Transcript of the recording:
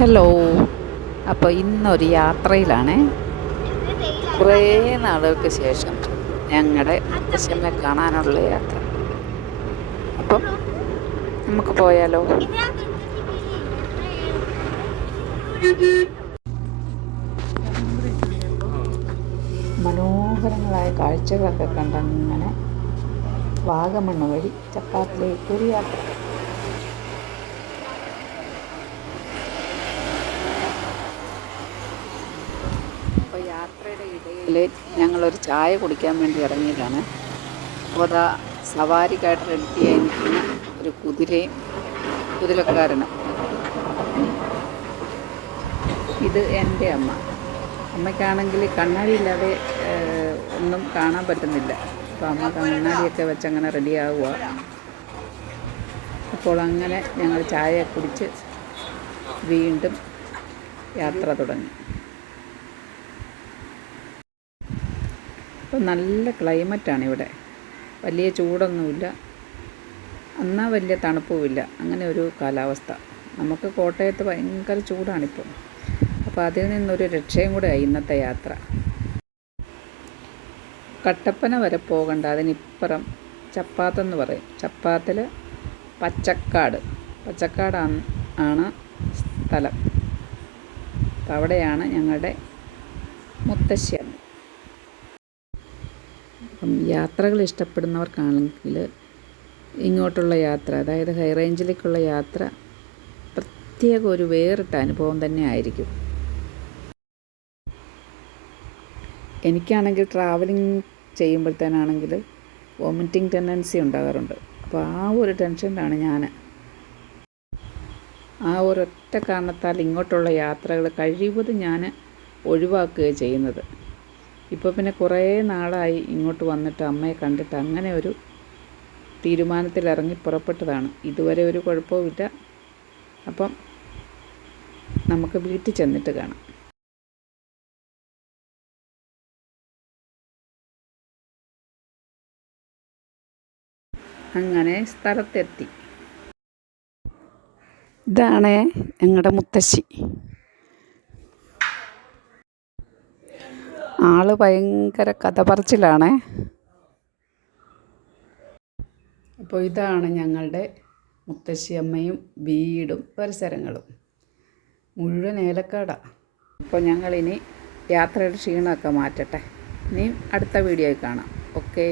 Hello. അപ്പോൾ ഇന്നൊരു യാത്രയിലാണ്. കുറേ നാളുകൾക്ക് ശേഷം ഞങ്ങളുടെ മുത്തശ്ശിയമ്മയെ കാണാനുള്ള യാത്ര. അപ്പം നമുക്ക് പോയാലോ? മനോഹരങ്ങളായ കാഴ്ചകളൊക്കെ കണ്ടങ്ങനെ വാഗമണ്ണ് വഴി ചപ്പാത്തിലേക്കൊരു യാത്ര. അപ്പോൾ യാത്രയുടെ ഇടയിൽ ഞങ്ങളൊരു ചായ കുടിക്കാൻ വേണ്ടി ഇറങ്ങിയതാണ്. അപ്പോൾ അതാ സവാരിക്കായിട്ട് റെഡിയായി നിൽക്കുന്ന ഒരു കുതിരയും കുതിരക്കാരനും. ഇത് എൻ്റെ അമ്മ. അമ്മയ്ക്കാണെങ്കിൽ കണ്ണാടിയില്ലാതെ ഒന്നും കാണാൻ പറ്റുന്നില്ല. അപ്പോൾ അമ്മ കണ്ണാടിയൊക്കെ വെച്ചങ്ങനെ റെഡിയാവുക. അപ്പോൾ അങ്ങനെ ഞങ്ങൾ ചായ കുടിച്ച് വീണ്ടും യാത്ര തുടങ്ങി. അപ്പോൾ നല്ല ക്ലൈമറ്റാണ് ഇവിടെ. വലിയ ചൂടൊന്നുമില്ല, എന്നാൽ വലിയ തണുപ്പുമില്ല. അങ്ങനെ ഒരു കാലാവസ്ഥ. നമുക്ക് കോട്ടയത്ത് ഭയങ്കര ചൂടാണിപ്പോൾ. അപ്പോൾ അതിൽ നിന്നൊരു രക്ഷയും കൂടെ ആയി ഇന്നത്തെ യാത്ര. കട്ടപ്പന വരെ പോകണ്ട, അതിനിപ്പുറം ചപ്പാത്തെന്ന് പറയും. ചപ്പാത്തിൽ പച്ചക്കാടാണ് സ്ഥലം. അപ്പോൾ അവിടെയാണ് ഞങ്ങളുടെ മുത്തശ്ശിയമ്മ. അപ്പം യാത്രകൾ ഇഷ്ടപ്പെടുന്നവർക്കാണെങ്കിൽ ഇങ്ങോട്ടുള്ള യാത്ര, അതായത് ഹൈ റേഞ്ചിലേക്കുള്ള യാത്ര പ്രത്യേക ഒരു വേറിട്ട അനുഭവം തന്നെ ആയിരിക്കും. എനിക്കാണെങ്കിൽ ട്രാവലിംഗ് ചെയ്യുമ്പോഴത്തേനാണെങ്കിൽ വോമിറ്റിംഗ് ടെൻഡൻസി ഉണ്ടാകാറുണ്ട്. അപ്പോൾ ആ ഒരു ടെൻഷനിലാണ് ഞാൻ. ആ ഒരൊറ്റ കാരണത്താൽ ഇങ്ങോട്ടുള്ള യാത്രകൾ കഴിവതും ഞാൻ ഒഴിവാക്കുകയാണ് ചെയ്യുന്നത്. ഇപ്പോൾ പിന്നെ കുറേ നാളായി ഇങ്ങോട്ട് വന്നിട്ട് അമ്മയെ കണ്ടിട്ട് അങ്ങനെ ഒരു തീരുമാനത്തിൽ ഇറങ്ങി പുറപ്പെട്ടതാണ്. ഇതുവരെ ഒരു കുഴപ്പവുമില്ല. അപ്പം നമുക്ക് വീട്ടിൽ ചെന്നിട്ട് കാണാം. അങ്ങനെ സ്ഥലത്തെത്തി. ഇതാണ് ഞങ്ങളുടെ മുത്തശ്ശി. ആള് ഭയങ്കര കഥ പറച്ചിലാണ്. അപ്പോൾ ഇതാണ് ഞങ്ങളുടെ മുത്തശ്ശിയമ്മയും വീടും പരിസരങ്ങളും. മുഴുവൻ ഏലക്കാടാണ്. അപ്പോൾ ഞങ്ങളിനി യാത്രയുടെ ക്ഷീണമൊക്കെ മാറ്റട്ടെ. ഇനിയും അടുത്ത വീഡിയോയിൽ കാണാം. ഓക്കേ.